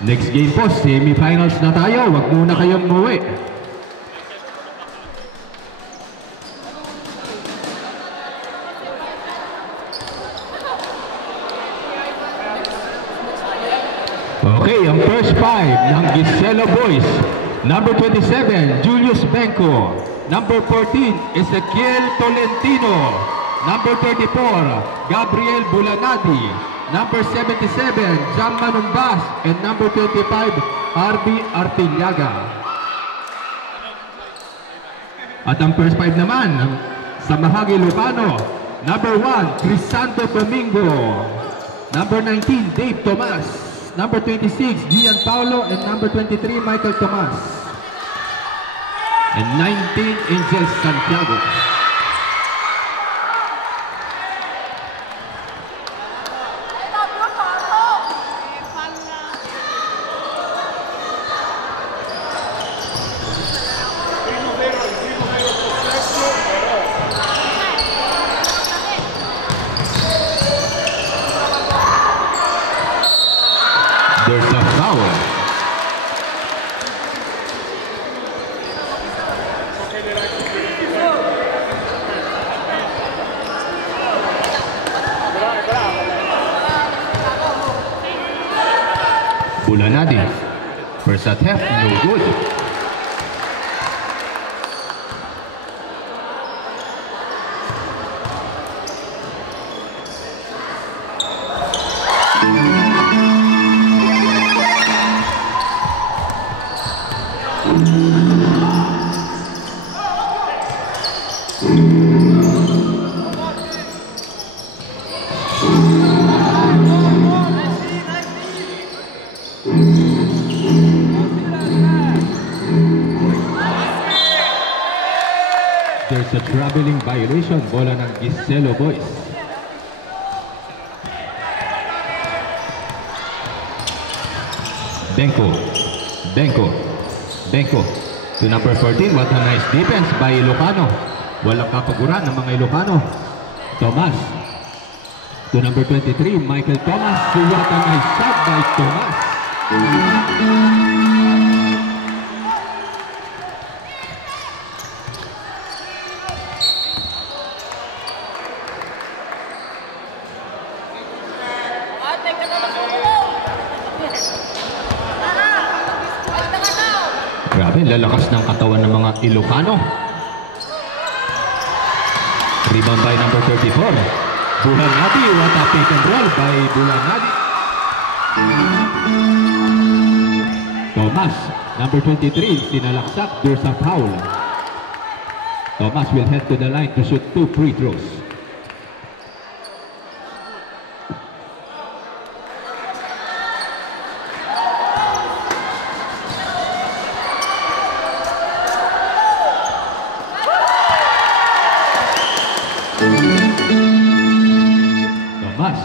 Next game po, semifinals na tayo. Huwag muna kayong umuwi. Okay, ang first five ng Giselo Boys. Number 27, Julius Benko. Number 14, Ezequiel Tolentino. Number 34, Gabriel Bulanadi. Number 77, Jam Manumbas. And number 25, Arby Artillaga. At ang first five naman sa Mahagi Lucano. Number 1, Crisanto Domingo. Number 19, Dave Tomas. Number 26, Gian Paulo. And number 23, Michael Tomas. And 19, Angel Santiago. There's a foul. Bulanadi, first attempt, no good. There's a traveling violation, bola ng Giselo Boys. Benko to number 14. What a nice defense by Ilocano. Walang kapaguran ng mga Ilocano. Tomas to number 23, Michael Tomas. What a nice shot by Tomas. Grabe, lalakas ng katawan ng mga Ilocano. Rebound by number 34. Bulanadi, what a pick and roll by Bulanadi. Tomas, number 23, sinalaksak, there's a foul. Tomas will head to the line to shoot 2 free throws.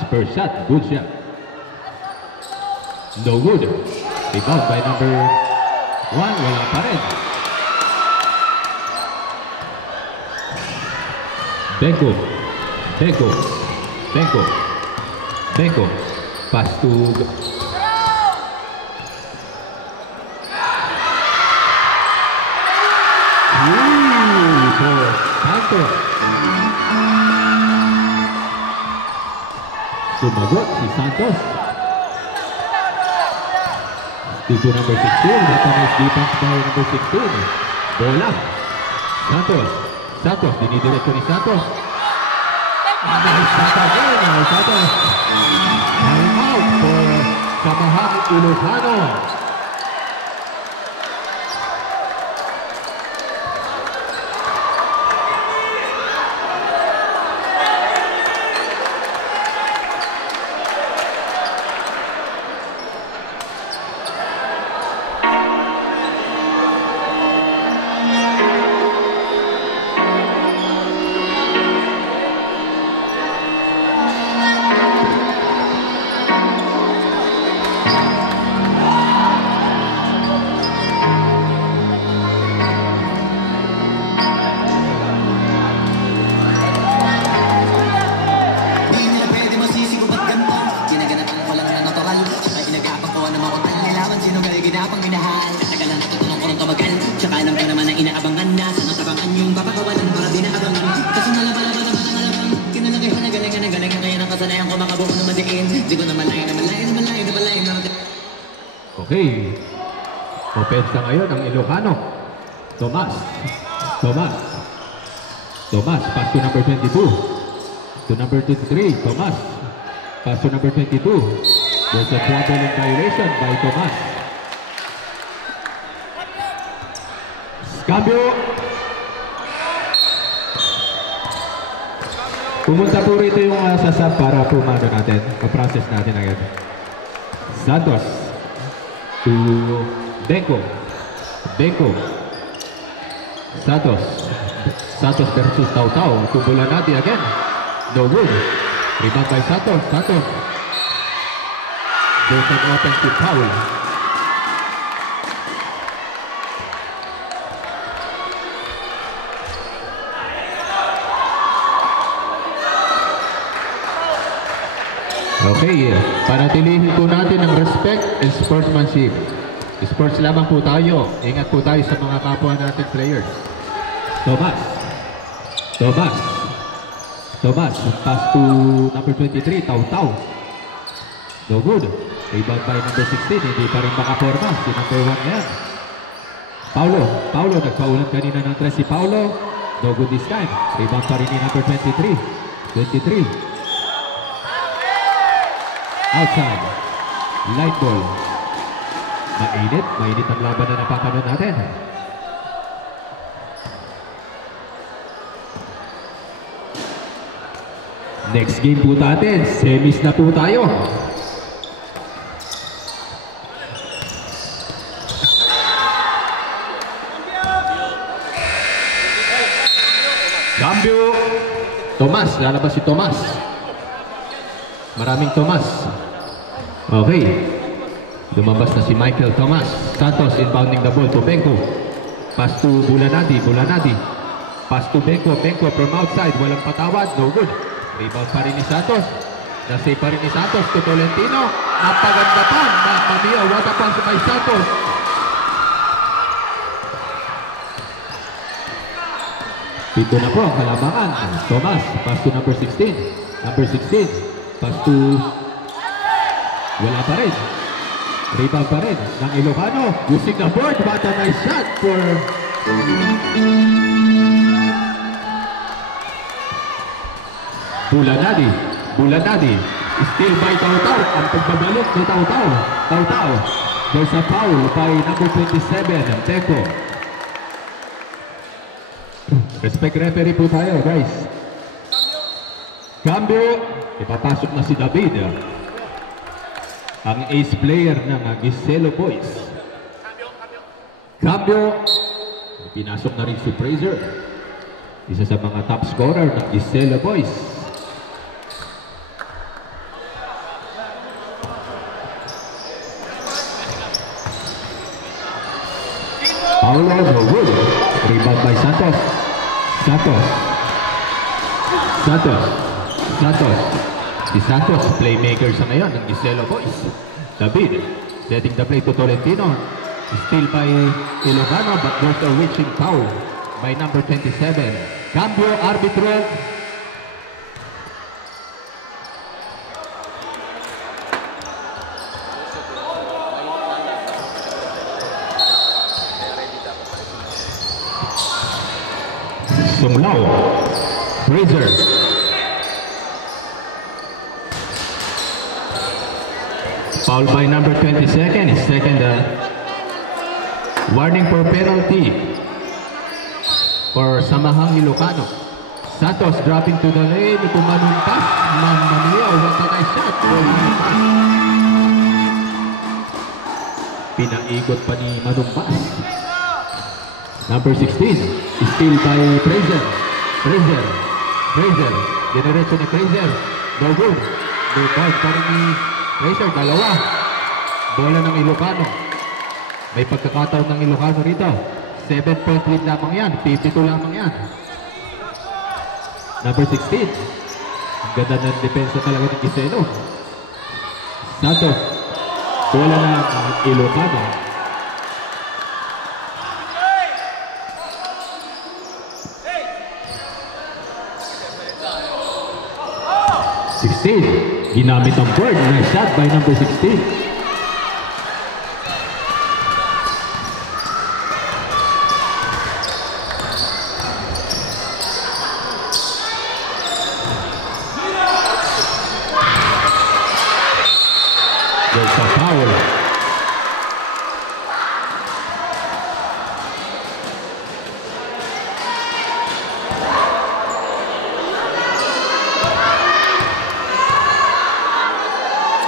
First shot, good shot. No good. Rebound by number 1, wala pa rin. Benko. Pass to... for Santos. Sumagot si Santos. Dito number 16. Natanay defense by number 16. Bola. Santos. Dinidiretso ni Santos. Nice shot again. Santos. Time out for Samahang Ilocano. ginapang minahal. Katagalan natutunan ko ng tumagal. Tsaka alam ka naman na inaabangan na. Sana tabangan yung papakawalan para dinaabangan. Kaso nalabalabal naman ang alabang. Kinalagay ko na galing kaya nakasanayan ko makabuo na madiin. Di ko na malayo. Okay. Opensa ngayon ang Ilocano. Tomas, pass to number 22. To number 23, Tomas. Pass to number 22. There's a trouble in violation by Tomas. Cambio. Pumunta po rito yung sasab para pumano natin. Pa-process natin agad. Santos to Benko. Santos versus Tautau. To Bulanati again. No good. Rebound by Santos. There's an offensive foul. Okay, panatilihin po natin ang respect and sportsmanship. Sports lamang po tayo. Ingat po tayo sa mga kapwa natin players. Tomas, pass to number 23, Tautau. No good. Rebound by number 16, hindi pa rin makaporma. Si number 1 na yan. Paulo, nagpaulan kanina ng 3 si Paulo. No good this time. Rebound pa rin ni number 23. Outside. Light ball. Mainit ang laban na napapanood natin. Next game po natin, semis na po tayo. Cambio. Tomas, lalabas si Tomas. Maraming Tomas. Okay. Lumabas na si Michael Tomas. Santos inbounding the ball to Benko. Pass to Bulanati. Pass to Benko from outside. Walang patawad. No good. Rebound pa rin ni Santos. Nasave pa rin ni Santos to Tolentino. Napaganda pa. Mamma mia, what a pass by Santos. Ito na po ang kalabangan. Tomas, pass to number 16. Pass to... Wala pa rin. Rebound pa rin ng Ilocano. Using the board. What a nice shot for... Bulanadi. Still by Tautau. Ang pagbabalik ni Tautau. There's a foul by number 27, Teko. Respect referee po tayo, guys. Cambio. Ipapasok na si David. Ang ace player ng Giselo Boys. Cambio. Pinasok na rin si Fraser. Isa sa mga top scorer ng Giselo Boys. Paulo, no good. Rebound by Santos. Si Santos, playmaker sa ngayon ng Giselo Boys. David, setting the play to Tolentino. Still by Ilocano, but there's a reaching foul by number 27. Cambio, arbitro. Sumlaw. Fraser. Foul by number 22nd. Second warning for penalty for Samahang Ilocano. Santos dropping to the lane. Pumanumpas. Mamma mia, what a nice shot. Pinaigot pa ni Manumpas. Number 16, still by Fraser. Dinerecho ni Fraser. No good. Rebound pa rin ni Fraser. Dalawa. Bola ng Ilocano. May pagkakataon ng Ilocano rito. 7-point lead lamang yan. 52 lamang yan. Number 16. Ang ganda ng depensa talaga ng Giselo. Santos. Bola ng Ilocano. 16. Ginamit ang board. Nice shot by number 16. There's a foul.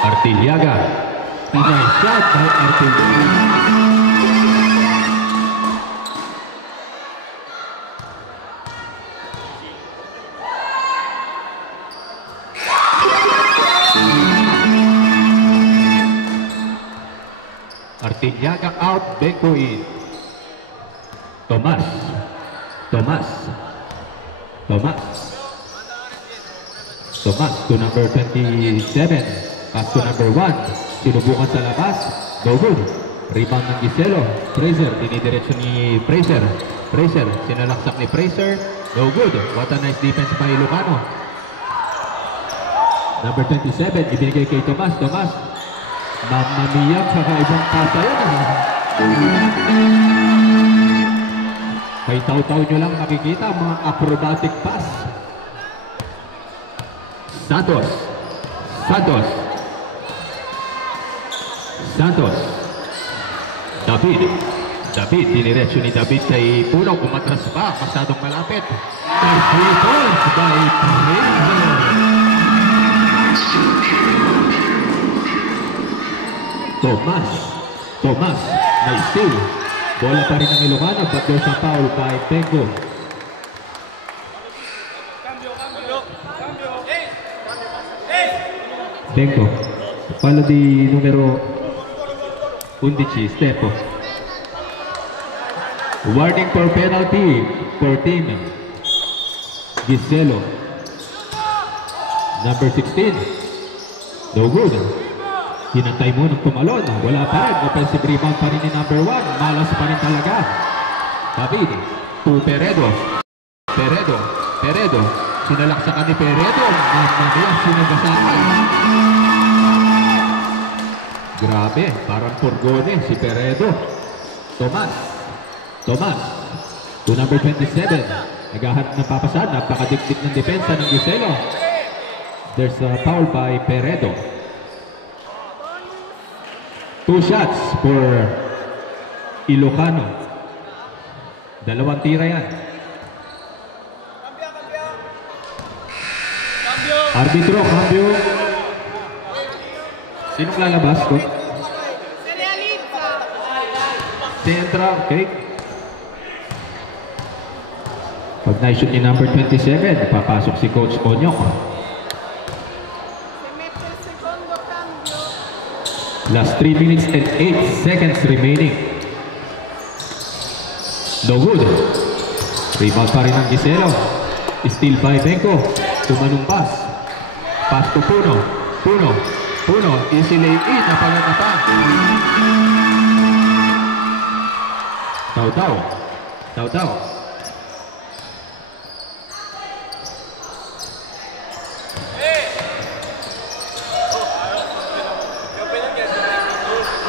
Artiliaga. Nice shot by Artiliaga. Artiliaga out, Beko in. Tomas. Tomas to number 27. Pass to number 1. Sinubukan sa labas. No good. Rebound ng Giselo. Fraser. Dinidiretso ni Fraser. Sinalaksak ni Fraser. No good. What a nice defense by Ilocano. Number 27. Ibinigay kay Tomas. Mamamiyag sa kaibang pasa yun. Kay taw-taw nyo lang nakikita mga acrobatic pass. Santos. David, diniretso ni David kay Puno, umatras pa, masyadong malapit. Nice result by Fraser. Tomas, nice steal. Bola pa rin ng Ilocano, but there's a foul by Bengo. Bengo, pala di numero 11, Stepo. Warning for penalty for team Giselo. Number 16. No good. Hinantay mo ng tumalon. Wala pa rin. Offensive rebound pa rin ni number 1. Malas pa rin talaga. David to Peredo. Sinalaksakan ni Peredo. Mamaya sinagasaan. Grabe. Parang Porgone si Peredo. Tomas. To number 27. Naghahanap ng papasan. Napakadikdik ng depensa ng Giselo. There's a foul by Peredo. 2 shots for Ilocano. 2 tira yan. Arbitro, cambio. Sinong lalabas ko? Centra, okay. Pag na-shoot ni number 27, papasok si Coach Onyok. Last 3 minutes and 8 seconds remaining. No good. Rebound pa rin ang Giselo. Steal by Benko. Tumanong pass. Pass to Puno. Easy lay in. Napangatapa. Taw-taw.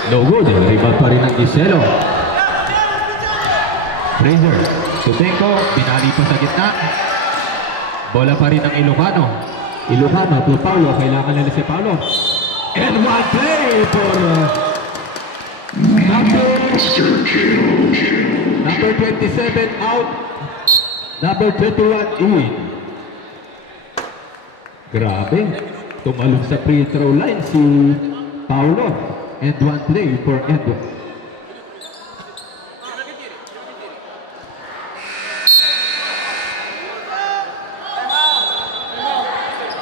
No good. Rebound pa rin ang Giselo. Fraser. Sutenko. Pinali pa sa gitna. Bola pa rin ang Ilocano. To Paulo. Kailangan nila si Paulo. And one play for number 27 out. Number 21 in. Grabe. Tumalong sa free throw line si Paulo. And one play for Endo.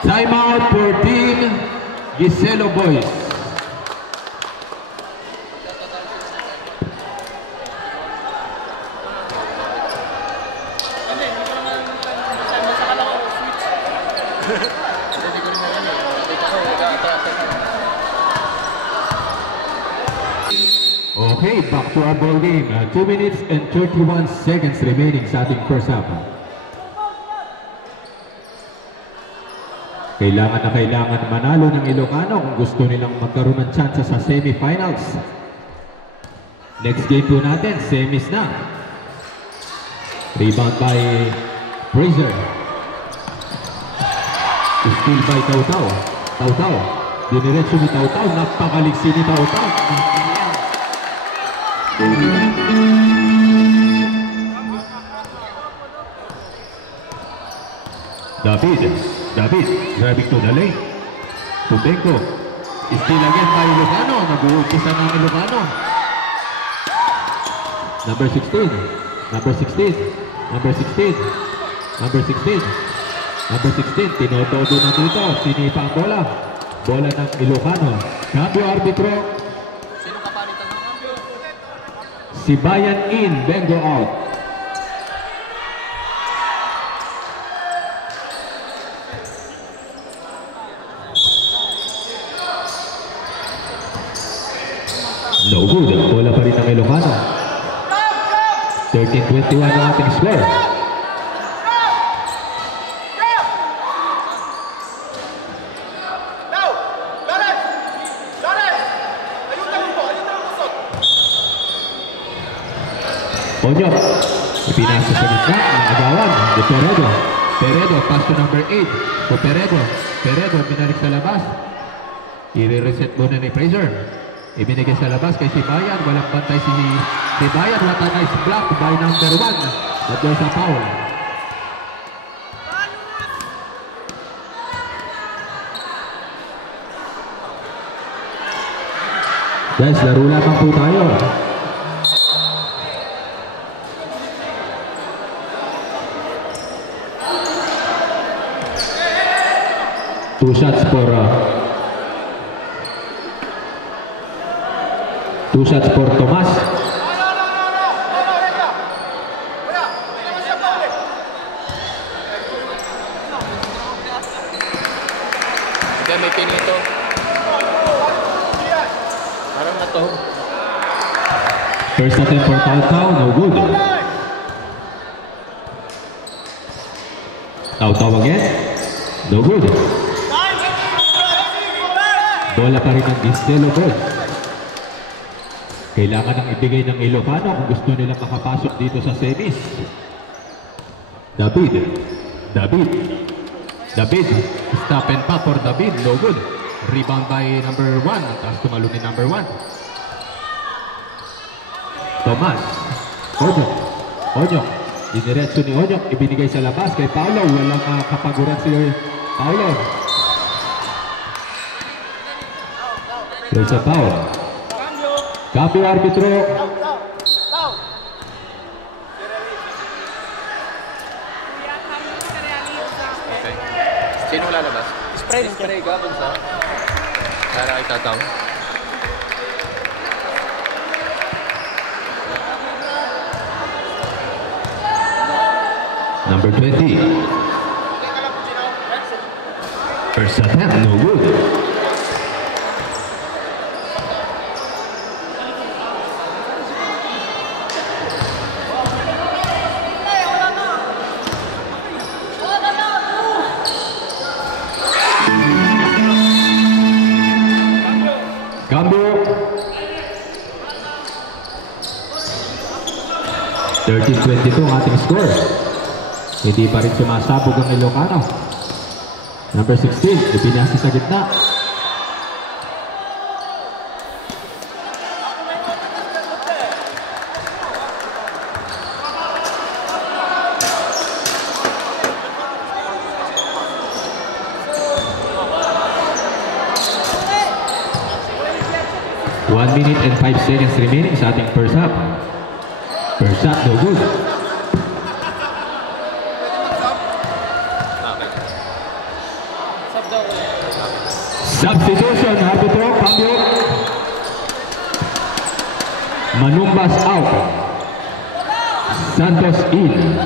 Timeout for team Giselo boys. Okay, back to our ball game. 2 minutes and 31 seconds remaining sa ating first half. Kailangan na kailangan manalo ng Ilocano kung gusto nilang magkaroon ng chance sa semifinals. Next game po natin, semis na. Rebound by Fraser. Steal by Tautau. Tautau. Diniretso ni Tautau. Napakaliksi ni Tautau. David, driving to the lane. Tubenko. Steal again by Ilocano. Nag-uumpisa ng Ilocano. Number 16. Tinotodo na dito. Sinipa ang bola. Bola ng Ilocano. Cambio arbitro. Sino kapalitan ng cambio? Si Bayan in. Bengo out. No good. Bola pa rin ng Ilocano. 13-21 ang ating score. Onyok. Ipinasa sa gitna. Agawan. De Peredo. Pass to number 8. To Peredo. Binalik sa labas. I-reset muna ni Fraser. Ibinigay sa labas kay Sibayan. Walang bantay si Sibayan. What a nice block by number 1. But there's a foul. Guys, laro lamang po tayo. Two shots for Tomas. Kaya may pinito. Parang na to. First attempt for Tautau, no good. Tautau again, no good. Bola pa rin ng Distelo Bird. Kailangan nang ibigay ng Ilocano kung gusto nilang makapasok dito sa semis. David. Stop and pop for David, no good. Rebound by number 1. Tapos tumalo ni number 1. Tomas. Onyok. Diniretso ni Onyok. Ibinigay sa labas kay Paulo. Walang kapaguran si Paulo. There's a foul. Cambio arbitro. Okay. Sino lalabas? Spray ka kung sa para itataw. Number 20. First attempt, no good. Cambio. 13-22 ang ating score. Hindi pa rin sumasabog ang Ilocano. Number 16, ipinasa sa gitna. One minute and 5 seconds remaining sa ating first half. First shot, no good. Substitution, arbitro, cambio. Manumbas out. Santos in.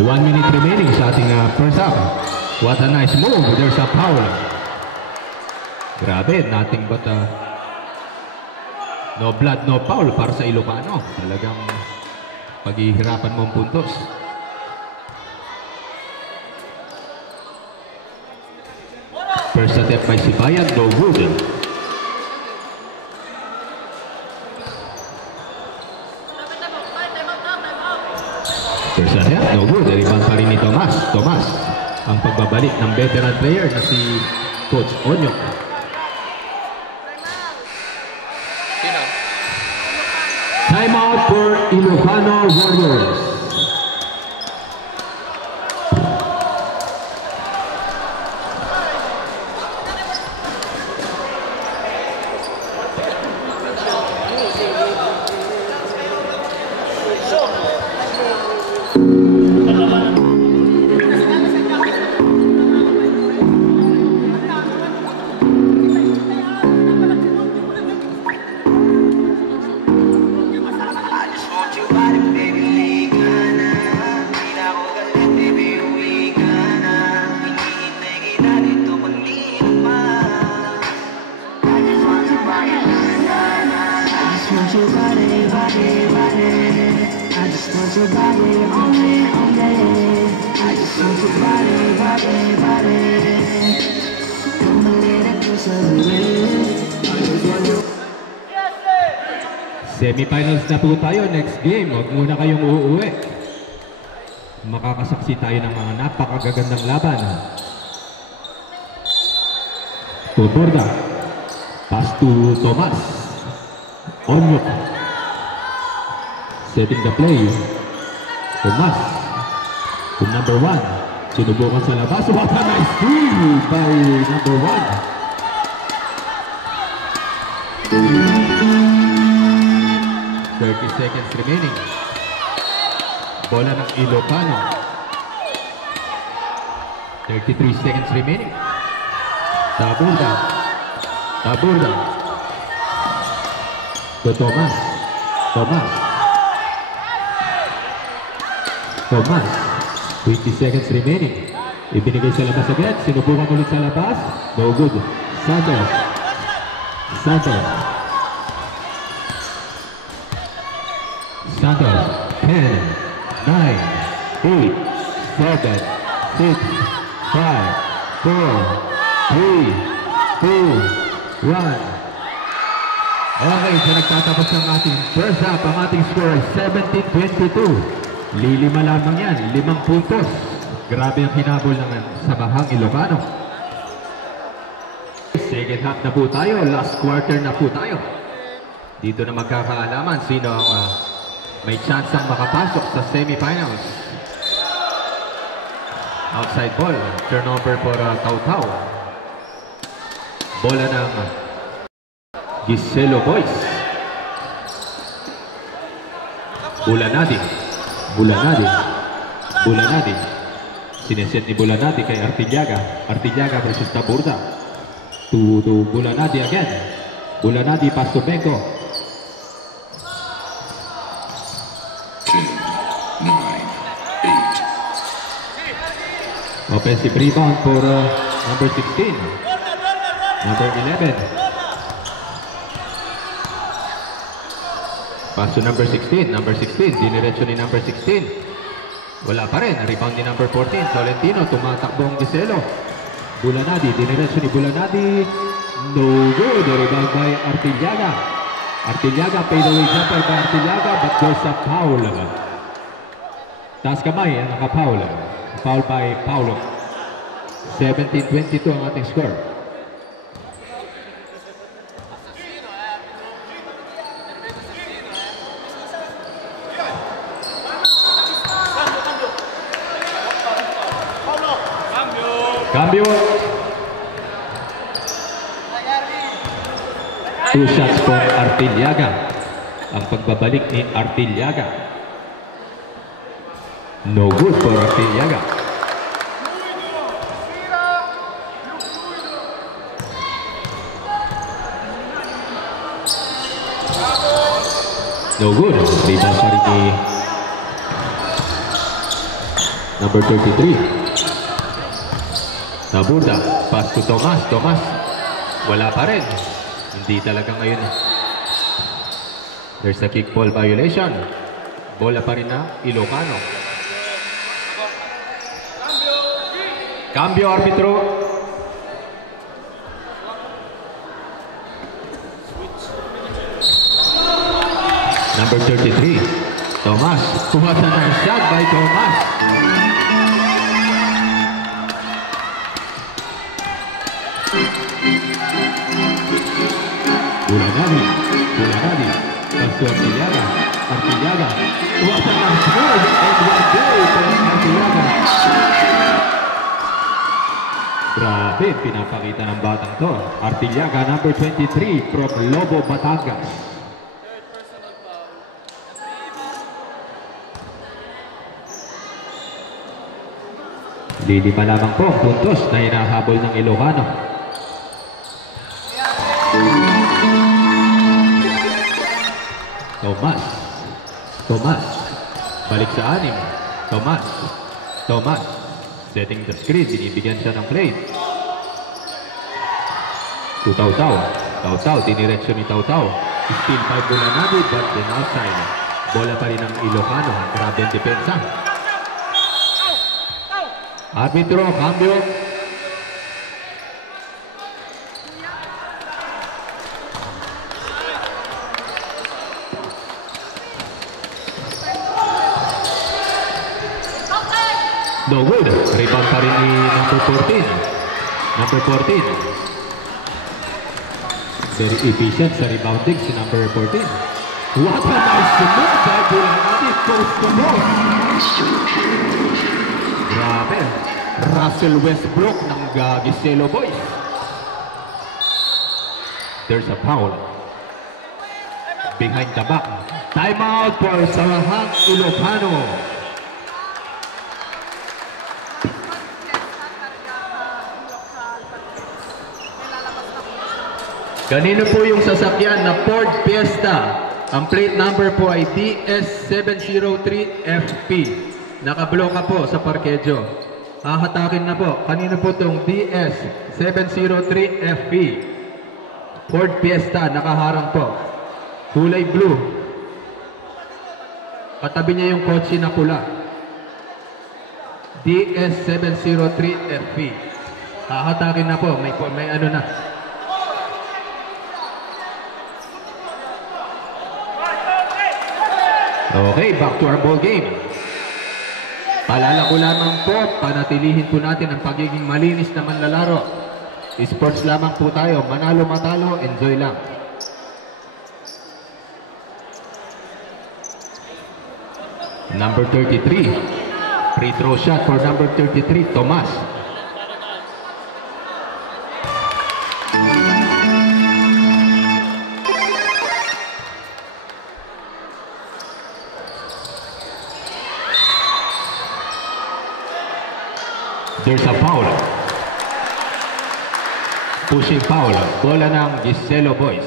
One minute remaining sa ating first half. What a nice move. There's a foul. Grabe, nothing but no blood, no foul para sa Ilocano. Talagang paghihirapan mo ang puntos. First attempt by Sibayan, no good. First attempt, no good. Rebound pa rin ni Tomas. Tomas, ang pagbabalik ng veteran player na si Coach Onyok. Sino? Time out for Ilocano Warriors. Semifinals na po tayo. Next game, huwag muna kayong uuwi. Makakasaksi tayo ng mga napakagagandang laban. Tuborda. Pass to Tomas. Onyok. Setting the play. Tomas. To number 1. Sinubukan sa labas. What a nice steal by number 1. 30 seconds remaining. Bola ng Ilocano. 33 seconds remaining. Taburda. Taburda. To Tomas. Tomas. Tomas. 20 seconds remaining. Ibinigay sa labas agad. Sinubukan ulit sa labas. No good. Santos. Santos. Santos. 10, 9, 8, 7, 6, 5, 4, 3, 2, 1. Okay, so nagtatapos ang ating first half. Ang ating score ay 17-22. Lilima lamang yan, 5 puntos. Grabe ang hinabol ng Samahang Ilocano. Second half na po tayo, last quarter na po tayo. Dito na magkakaalaman sino ang may chance ang makapasok sa semifinals. Outside ball, turnover for Tautau. Bola ng Giselo Boys. Bulanadi. Bulanadi. Bulanadi. Sineset ni Bulanadi kay Artillaga. Artillaga versus Taburda. To Bulanadi again. Bulanadi pass to Benko. 10, 9, 8. Offensive rebound for number 16. Number 11. Pass to number 16. Number 16. Diniretso ni number 16. Wala pa rin. Rebound ni number 14. Tolentino. Tumatakbo ang Giselo. Bulanadi. Diniretso ni Bulanadi. No good. Rebound by Artillaga. Artillaga. Paid away jumper by Artillaga. But there's a foul. Taas kamay. Naka-foul. Foul by Paulo. 17-22 ang ating score. Cambio. 2 shots for Artillaga. Ang pagbabalik ni Artillaga. No good for Artillaga. No good. Rebound pa rin ni number 33. Taburda. Pass to Tomas. Tomas. Wala pa rin. Hindi talaga ngayon. There's a kick ball violation. Bola pa rin na Ilocano. Cambio arbitro. Number 33, Tomas. Kuha sa ng shot by Tomas. Bulanadi. Pasto Artillaga. Kuha sa ng smooth and one goal for Artillaga. Grabe, pinapakita ng batang to. Artillaga, number 23 from Lobo, Batangas. Lilima lamang po ang puntos na hinahabol ng Ilocano. Tomas. Balik sa anim. Tomas. Setting the screen. Binibigyan siya ng play. To Taw-Taw. Diniretso ni Taw-Taw. Still by Bulanadi but then outside. Bola pa rin ng Ilocano. Grabe ang depensa. Arbitro, cambio. No good. Rebound pa rin ni number 14. Very efficient sa rebounding si number 14. What a nice move by Bulanadi. Post to post. Grabe. Russell Westbrook ng Giselo Boys. There's a foul. Behind the back. Timeout for Samahang Ilocano. Kanino po yung sasakyan na Ford Fiesta? Ang plate number po ay DS703FP. Nakabloka po sa parkedyo. Hahatakin na po. Kanino po itong DS703FP? Ford Fiesta, nakaharang po. Kulay blue. Katabi niya yung kotse na pula. DS703FP. Hahatakin na po. May ano na. Okay, back to our ball game. Paalala ko lamang po, panatilihin po natin ang pagiging malinis na manlalaro. Sports lamang po tayo, manalo matalo, enjoy lang. Number 33, free throw shot for number 33, Tomas. There's a foul. Pushing foul. Bola ng Giselo Boys.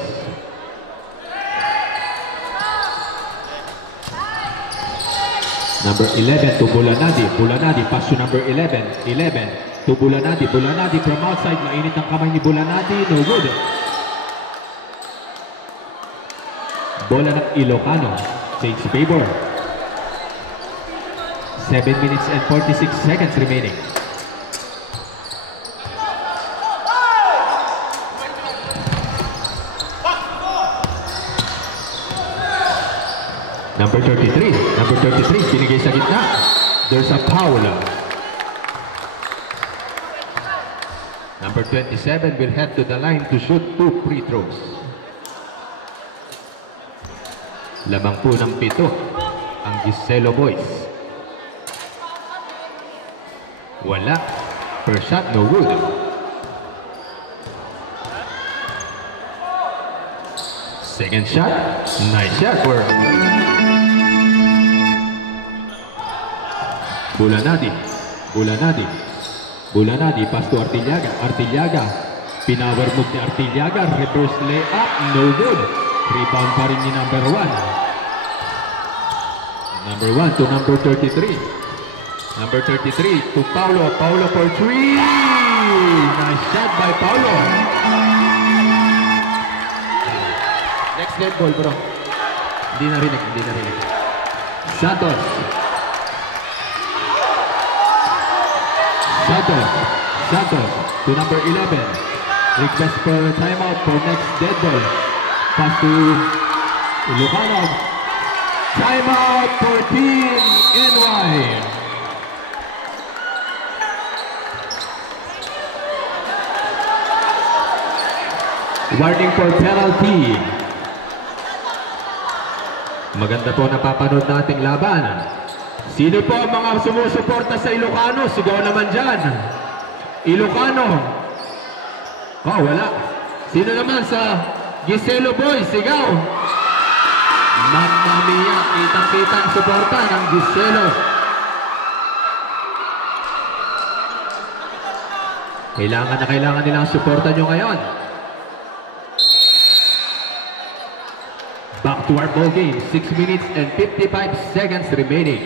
Number 11 to Bulanadi. Bulanadi pass to number 11. 11 to Bulanadi. Bulanadi from outside. Mainit ang kamay ni Bulanadi. No good. Bola ng Ilocano. Takes favor. 7 minutes and 46 seconds remaining. Number 33, binigay sa gitna. There's a foul. Number 27 will head to the line to shoot 2 free throws. Lamang po ng 7 ang Giselo Boys. Wala. First shot, no good. Second shot, nice shot for Bulanadi, pass to Artillaga, pinower move ni Artillaga, reverse layup, no good. Rebound pa rin ni number 1. Number 1 to number 33. Number 33 to Paulo for 3. Nice shot by Paulo. Next net ball, bro. Hindi narinig. Santos. Santos to number 11. Request for timeout for next dead ball. Pass to Ilocano. Timeout for Team NY. Warning for penalty. Maganda po napapanood nating laban. Sino po ang mga sumusuporta sa Ilocano? Sigaw naman dyan. Ilocano. Oh, wala. Sino naman sa Giselo Boys? Sigaw. Mamma mia, kitang-kita ang suporta ng Giselo. Kailangan na kailangan nilang suporta nyo ngayon. Back to our ball game. 6 minutes and 55 seconds remaining.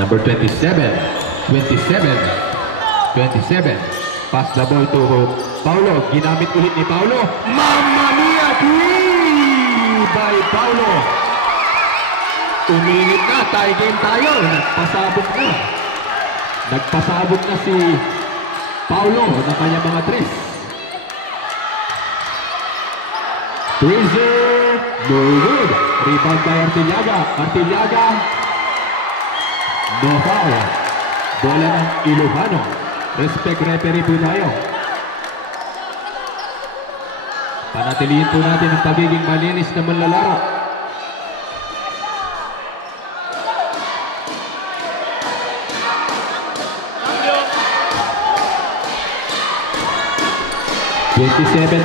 Number 27. Pass the ball to Paulo. Ginamit ulit ni Paulo. Mamma mia! Three by Paulo. Uminit na. Tie game tayo. Nagpasabog na si Paulo na kanya mga tres. Freezer. No good. Rebound by Artillaga. No foul. Bola ng Ilocano. Respect referee po tayo. Panatilihin po natin ang pagiging malinis na manlalaro.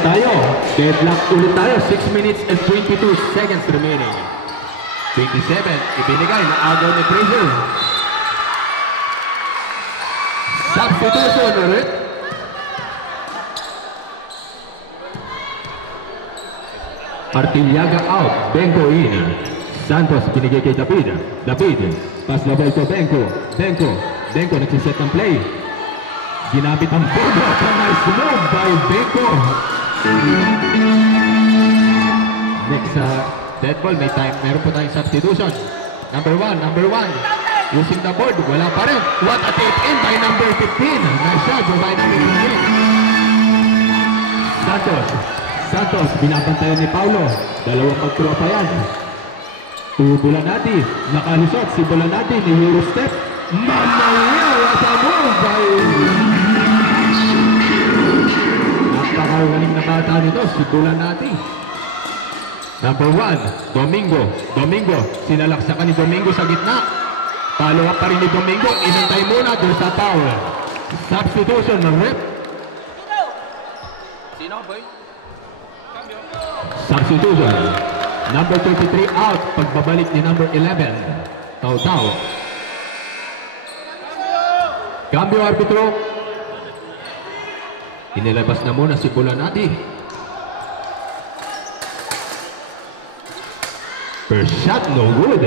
tayo. Deadlock ulit tayo. 6 minutes and 22 seconds remaining. 27. Ibinigay na agaw ni Fraser. Substitution ulit. Artillaga out. Benko in. Santos binigay kay David. Pass the ball to Benko. Nagsiset ng play. Ginamit ang bobo. Nice move by Benko. Next dead ball. Meron po tayong substitution. Number one. Using the board, wala pa rin. What a tip in by number 15. Nice shot by number 15. Santos, binabantayan ni Paulo. Dalawang magtropa yan. Bulanati, nakalusot si Bulanati ni Hero Step. Mamma mia, what a move by... Napakagaling na bata nito, si Bulanati. Number 1, Domingo. Sinalaksakan ni Domingo sa gitna. Follow up pa rin ni Domingo. Inantay muna doon sa foul. Substitution ng rep. Sino, boy? Substitution. Number 33 out. Pagbabalik ni number 11. Tau. Cambio arbitro. Inilabas na muna si Bulanati. First shot, no good.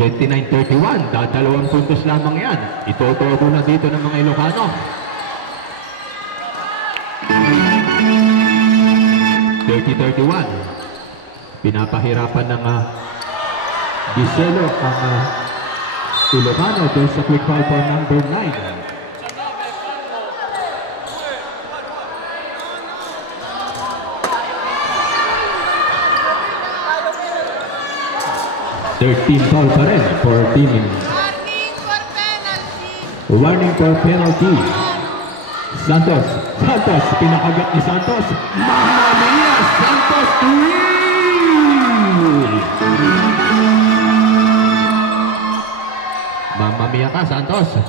29-31, dalawang puntos lamang yan. Itotobo na dito ng mga Ilocano. 30-31. Pinapahirapan ng Giselo ang Ilocano dahil sa quick foul for number 9. 13 foul pa rin for team. Warning for penalty. Santos, pinakagat ni Santos. Mamma mia, Santos Mamma mia ka, Santos.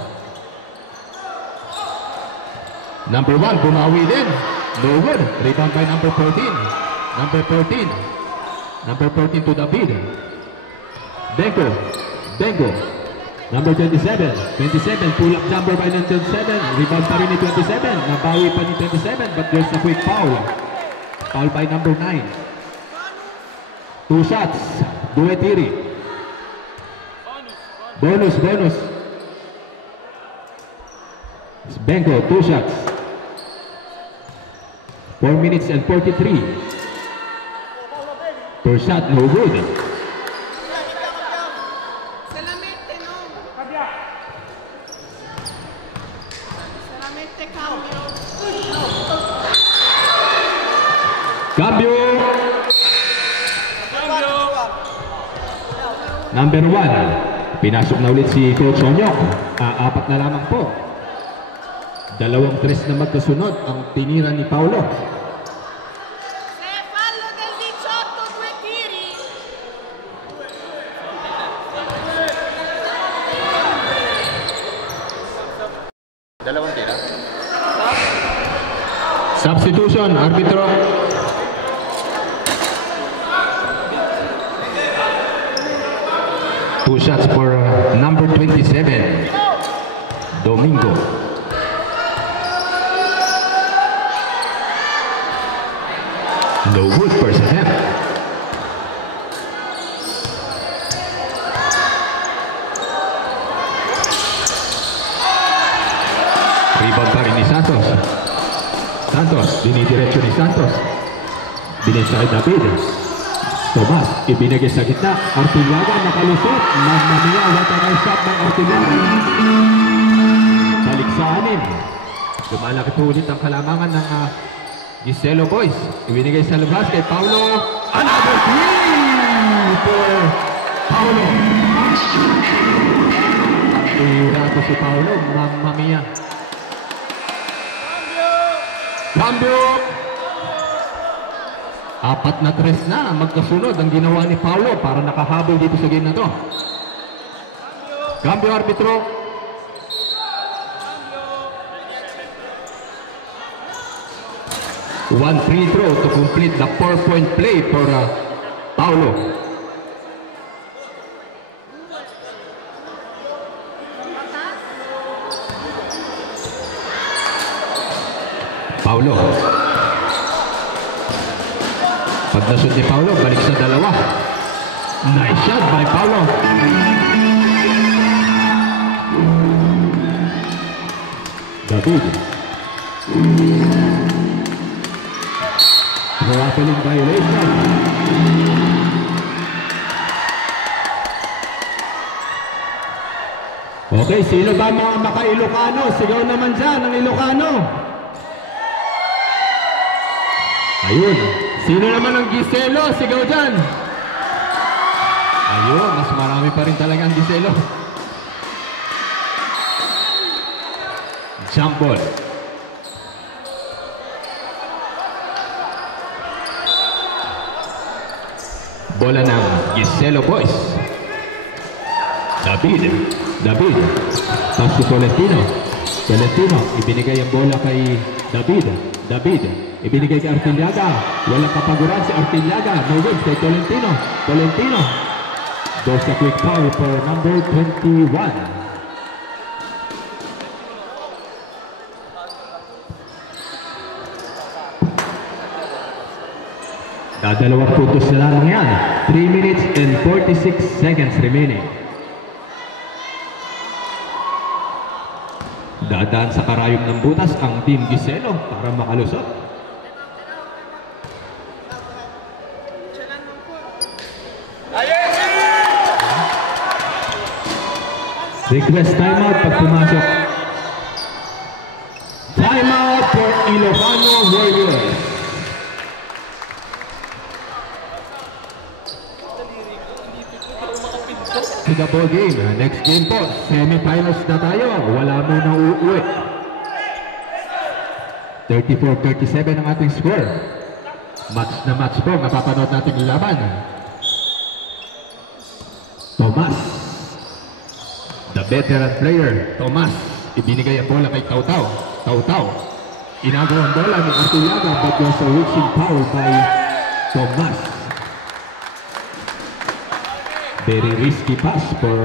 Number 1, bumawi din. No good. Rebound by number 14. Number 14 to David. Benko. Number 27, pull up jumper by 27, rebound pa rin ni 27, nabawi pa ni 27, but there's a quick foul. Foul by number 9. 2 shots, Duetiri. Bonus. Bengo, 2 shots. 4 minutes and 43. Per shot, no good. Se la mette no. Se la mette cambio. Cambio. Number 1. Pinasok na ulit si Coach Onyok. 4 na lamang po. 2 tres na magkasunod ang tinira ni Paulo. Se fallo del 18, 2 tiri. Dalawang tira. Substitution, arbitro. Two shots for number 27, Domingo. No good first attempt. Rebound pa rin ni Santos. Dinidiretso ni Santos. Binisa kay David. Tomas, ibinigay sa gitna. Artillaga nakalusot. Mamamiya, what a nice shot ng Artillaga. Balik sa 6. Lumalaki po ulit ang kalamangan ng Giselo Boys. Ibinigay sa labas kay Paulo. Another 3 for Paulo. Tira si Paulo. Mamamiya. Cambio. 4 na tres na magkasunod ang ginawa ni Paulo para nakahabol dito sa game na to. Cambio, arbitro. One free throw to complete the 4-point play for Paulo. Paulo. Pag nasud ni Paulo, balik sa 2. Nice shot by Paulo. David. Traveling violation. Okay, sino ba mga maka-Ilocano? Sigaw naman dyan ang Ilocano. Ayun. Sino naman ang Giselo? Sigaw dyan. Ayun, mas marami pa rin talaga ang Giselo. Jump ball. Bola ng Giselo Boys. David. Pass to Tolentino. Ibinigay ang bola kay David. Ibinigay kay Artillaga. Walang kapaguran si Artillaga. No good kay Tolentino. Goes a quick foul for number 21. Dalawang puntos na lang yan. 3 minutes and 46 seconds remaining. Dadaan sa karayom ng butas ang Team Giselo para makalusot. Request timeout pag pumasok. Timeout for Ilocano Warriors. To the ball game. Next game po, semifinals na tayo. Wala muna uuwi. 34-37 ang ating score. Match na match po, mapapanood natin yung laban. Tomas, the veteran player. Tomas, ibinigay ang bola kay Tautau. Inagaw ang bola ni Artillaga, but was a reaching foul by Tomas. Very risky pass for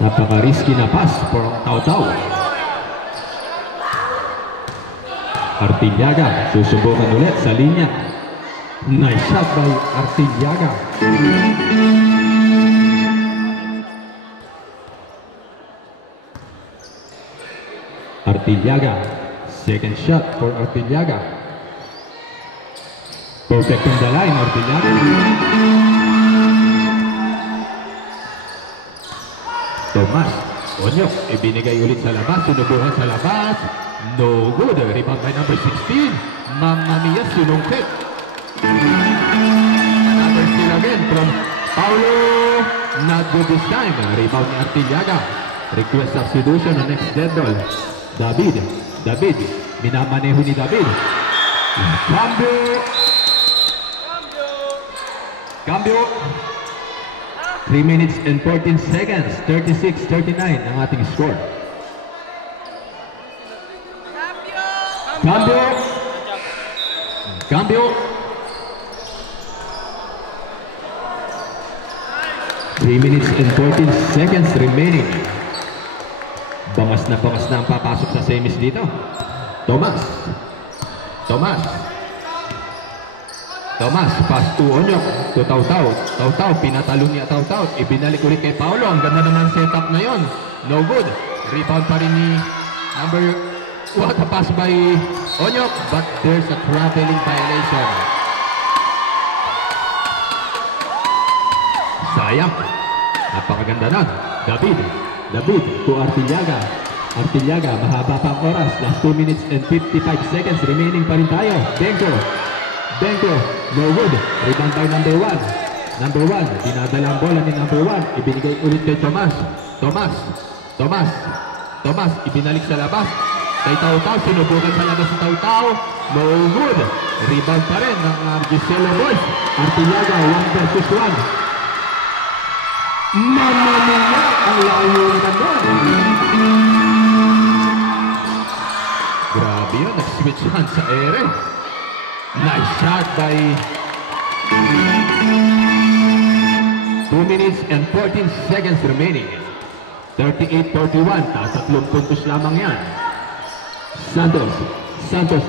napaka-risky na pass for Tautau. Artillaga susubukan ulit sa linya. Nice shot by Artillaga. Artillaga. Second shot for Artillaga. Perfect on the line, Artillaga. Tomas. Onyok. Ibinigay ulit sa labas. Sinubukan sa labas. No good. Rebound by number 16. Mamma mia, sinungkit. Another steal again from Paulo. Not good this time. Rebound ni Artillaga. Request substitution on next dead ball. David. Minamaneho ni David. Cambio. 3 minutes and 14 seconds. 36-39 ang ating score. Cambio. 3 minutes and 14 seconds remaining. Bangas na ang papasok sa semis dito. Tomas, pass to Onyok, to Tautau. Tautau, pinatalon niya Tautau. Ibinalik ulit kay Paulo. Ang ganda naman setup na yon. No good. Rebound pa rin ni what a pass by Onyok, but there's a traveling violation. Sayang. Napakaganda na. David to Artillaga. Mahaba pa ang oras. Last 2 minutes and 55 seconds remaining pa rin tayo. Benko, no good. Rebound by number 1. Dinadala ang bola ni number 1. Ibinigay ulit kay Tomas. Ibinalik sa labas. Kay Tautau, sinubukan sa labas si Tautau. No good. Rebound pa rin ng Giselo Boys. Artillaga, 1 versus 1. Mamma mia, ang layo naman doon. Grabe yun, nag-switch hand sa ere. Nice shot by 2 minutes and 14 seconds remaining. 38-41, tatlong puntos lamang yan. Santos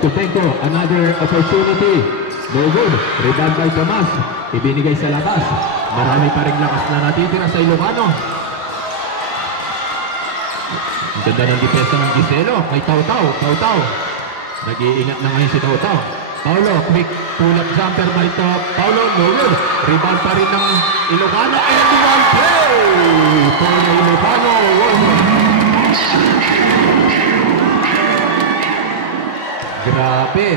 to Benko, another opportunity. No good. Rebound by Tomas. Ibinigay sa labas. Marami pa rin lakas na natitira sa Ilocano. Ang ganda ng depensa ng Giselo. Kay Tautau. Nag-iingat na ngayon si Tautau. Paulo, quick pull-up jumper by Paulo. No good. Rebound pa rin ng Ilocano. And one play for the Ilocano. Grabe.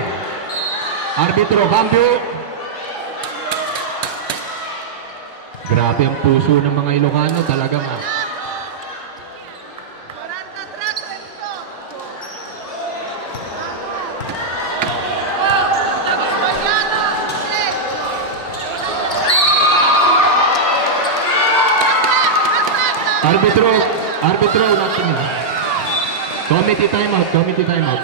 Arbitro, cambio. Grabe ang puso ng mga Ilocano, talagang Arbitro, natin yun. Committee timeout. Committee timeout.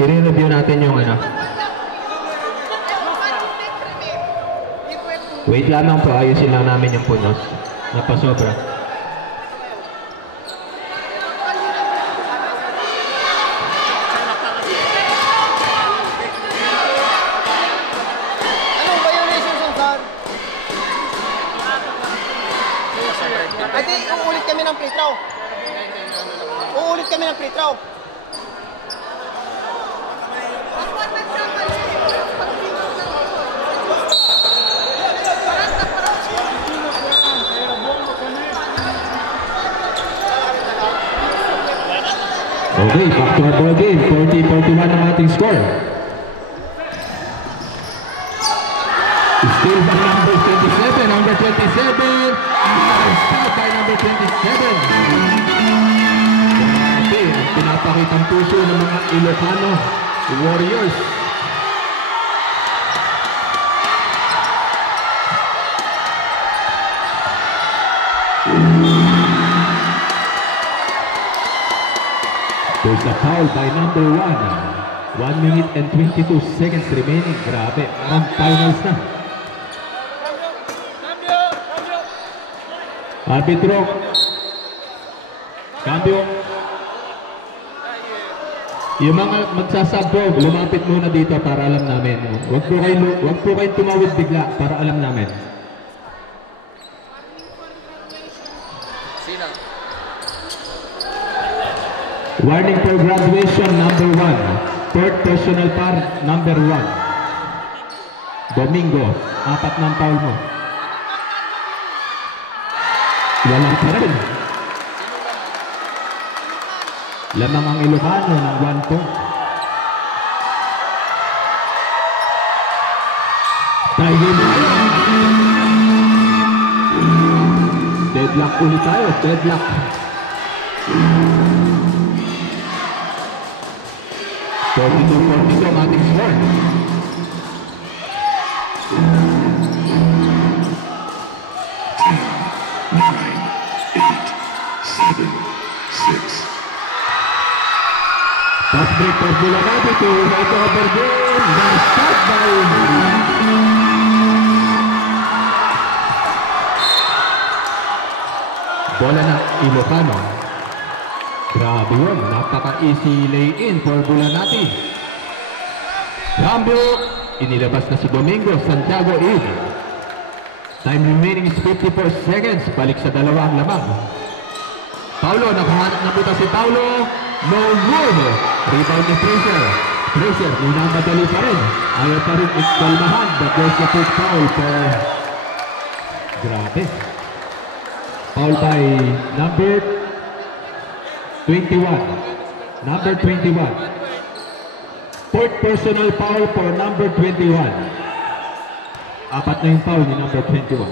I-review natin yung Wait lamang po, ayusin lang namin yung punos. Napasobra. Uulit kami ng free throw. Okay, back to our ball game. 40-41 ang ating score. Still by number 27. Nice shot by number 27. Pinapakitang puso ng mga Ilocano Warriors. There's a foul by number 1. 1 minute and 22 seconds remaining. Grabe, ang finals na. Arbitro. Cambio. Yung mga magsasabog, lumapit muna dito para alam namin. Huwag po kayong tumawid bigla para alam namin. Sino? Warning for graduation number 1. Third personal par number 1. Domingo, 4 ng foul mo. Walang pa rin. Lamang ang Ilocano ng 1 point. Tiger. Deadlock ulit tayo. Deadlock. 42-42 ang ating score. Fast break for Bulanabi to right over game. Na-start by bola ng Ilocano. Grabe yun. Napaka-easy lay-in for Bulanati. Cambio. Inilabas na si Domingo. Santiago in. Time remaining is 54 seconds. Balik sa dalawang lamang. Paulo. Nakahanap na puta si Paulo. No good. Rebound ni Fraser. Fraser, minamadali pa rin. Ayaw pa rin ikalmahan. But there's a quick foul for... Grabe. Foul by number 21. Number 21. Fourth personal foul for number 21. Apat na yung foul ni number 21.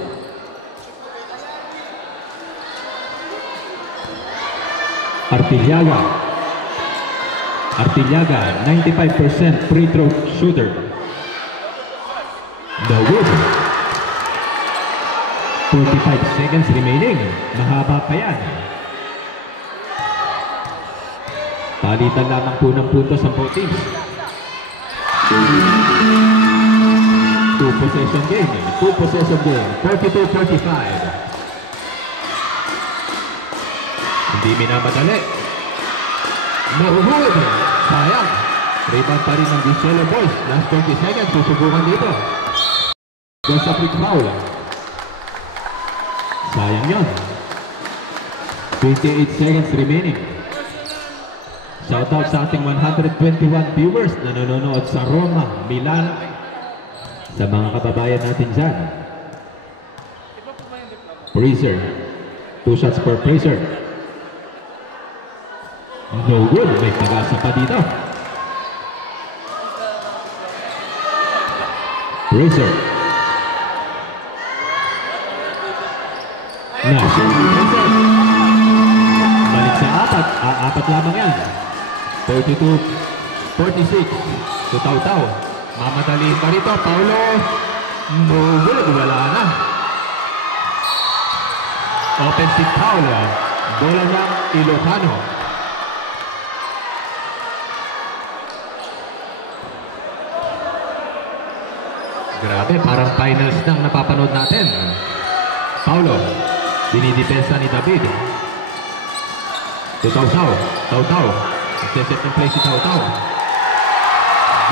Artillaga, 95% free throw shooter. No good. 45 seconds remaining. Mahaba pa yan. Palitan lamang po ng puntos ang both teams. 2-possession game. 2-possession game. 42-45. Hindi minamadali. No good. Sayang. Rebound pa rin ng Giselo Boys. Last 20 seconds. Susubukan dito. There's a quick foul. Sayang yun. 28 seconds remaining. Shoutout sa ating 121 viewers na nanonood sa Roma, Milan, sa mga kababayan natin dyan. Fraser. 2 shots per Fraser. No good. May pag-asa pa dito. Fraser. Balik sa apat. Apat lamang yan. 42-46. Tutaw-taw. Mamadaliin pa rito. Paulo. No good. Wala na. Offensive foul. Bola ng Ilocano. Grabe, parang finals nang napapanood natin. Paulo, dinidepensa ni David. Tutaw-taw, Taw-Taw. Nagsiset ng play si Taw-Taw.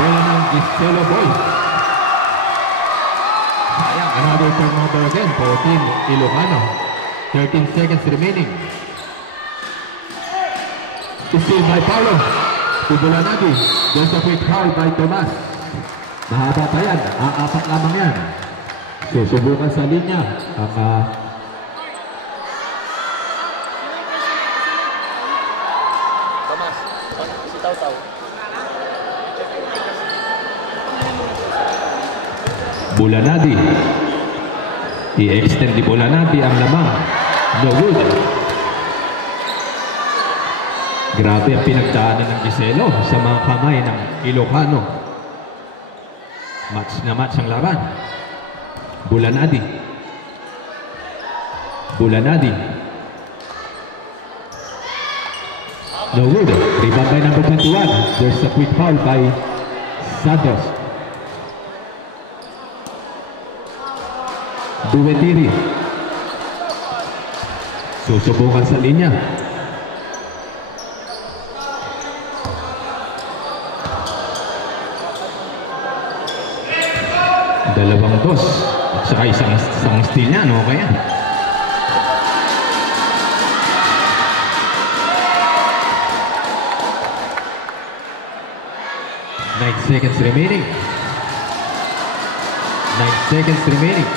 Bola ng Giselo Boys. Sayang, another turnover again for Team Ilocano. 13 seconds remaining. Still by Paulo. Bulanati. There's a quick foul by Tomas. Mahaba pa yan. Apat lamang yan. Susubukan sa linya ang Tomas, si Taw-Taw. Bulanati. I-extend di Bulanati ang lamang. No good. Grabe ang pinagdaanan ng Giselo sa mga kamay ng Ilocano. Match na match ang laban. Bulanati. Bulanati. No good. Rebound by number 21. There's a quick foul by Santos. Duwetiri. Susubukan sa linya. Dalawang dos. At saka isang steal niya, no? Kaya 9 seconds remaining. 9 seconds remaining.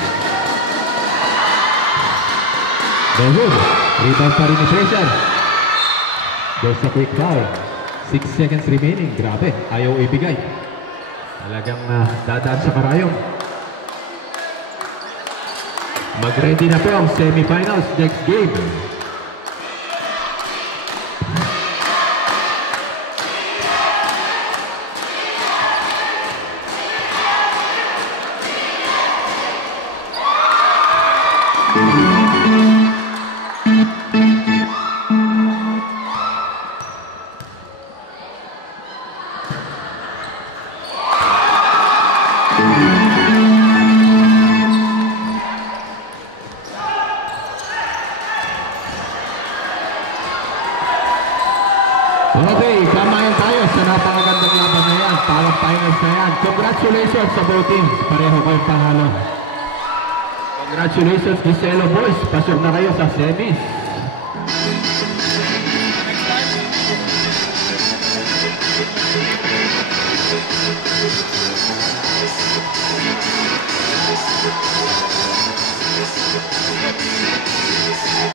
No good. Rebound pa rin ni Fraser. There's a quick foul. 6 seconds remaining. Grabe. Ayaw ibigay. Talagang dadaan sa karayong. Mag-ready na po ang semifinals next game. Okay, kamayan tayo sa napakagandang laban na yan. Parang finals na yan. Congratulations sa both teams. Pareho kayong panalo. Congratulations, Giselo boys. Pasok na kayo sa semis.